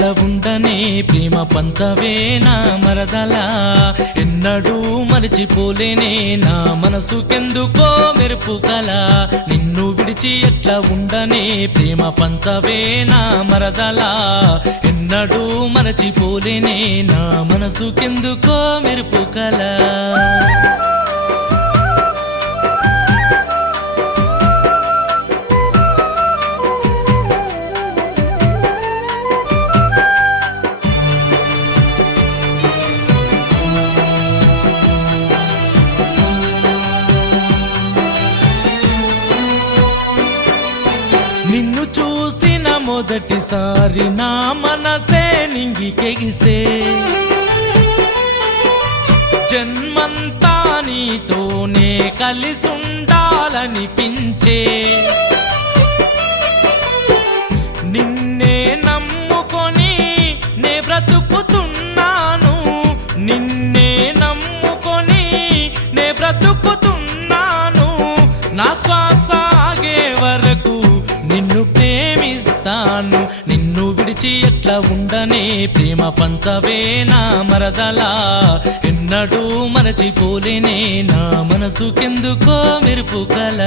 ఎట్లా ఉండనే ప్రేమ పంచవే నా మరదలా ఎన్నడూ మరిచిపోలేనే నా మనసుకెందుకో మెరుపు కల నిన్ను విడిచి ఎట్లా ఉండనే ప్రేమ పంచవే నా మరదలా ఎన్నడూ మరచిపోలేనే నా మనసుకెందుకో మెరుపు కల నిన్ను చూసిన మొదటిసారి నా మనసే నింగికెగిసే జన్మంతా నీతోనే కలిసుండాలనిపించే నిన్నే నమ్ముకొని నే బ్రతుకుతున్నాను నిన్నే నమ్ముకొని నే బ్రతుకుతున్నాను నా శ్వాస ఆగే వరకు నిన్ను ప్రేమిస్తాను నిన్ను విడిచి ఎట్లా ఉండనే ప్రేమ పంచవే నా మరదలా ఎన్నడూ మరచిపోలేనే నా మనసుకెందుకో మెరుపు కల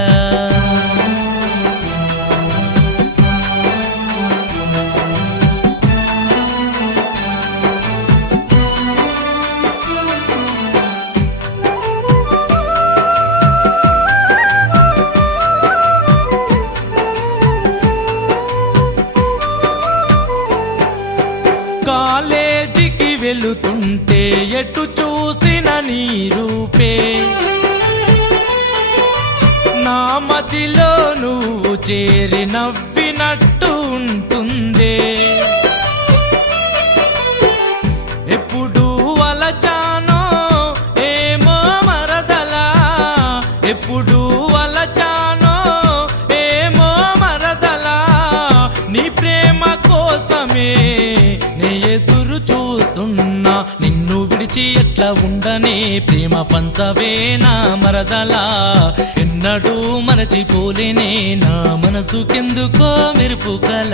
కాలేజీకి వెళుతుంటే ఎటు చూసిన నీ రూపే నా మదిలో నువ్వు చేరి నవ్వినట్టు ఉంటుందే ఎప్పుడు వలచానో ఏమో మరదలా ఎప్పుడు వలచానో ఏమో మరదలా నీ ప్రేమ కోసమే ఎదురు చూస్తున్నా నిన్ను విడిచి ఎట్లా ఉండనే ప్రేమ పంచవే నా మరదలా ఎన్నడూ మరచిపోలేనే నా మనసుకెందుకో మెరుపు కల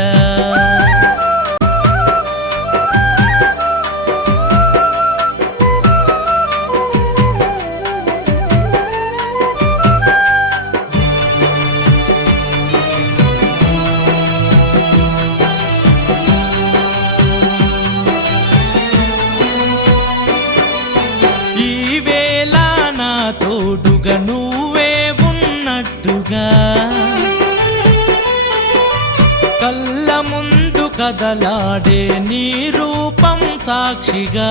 తోడుగా నువ్వే ఉన్నట్టుగా కళ్ళ ముందు కదలాడే నీ రూపం సాక్షిగా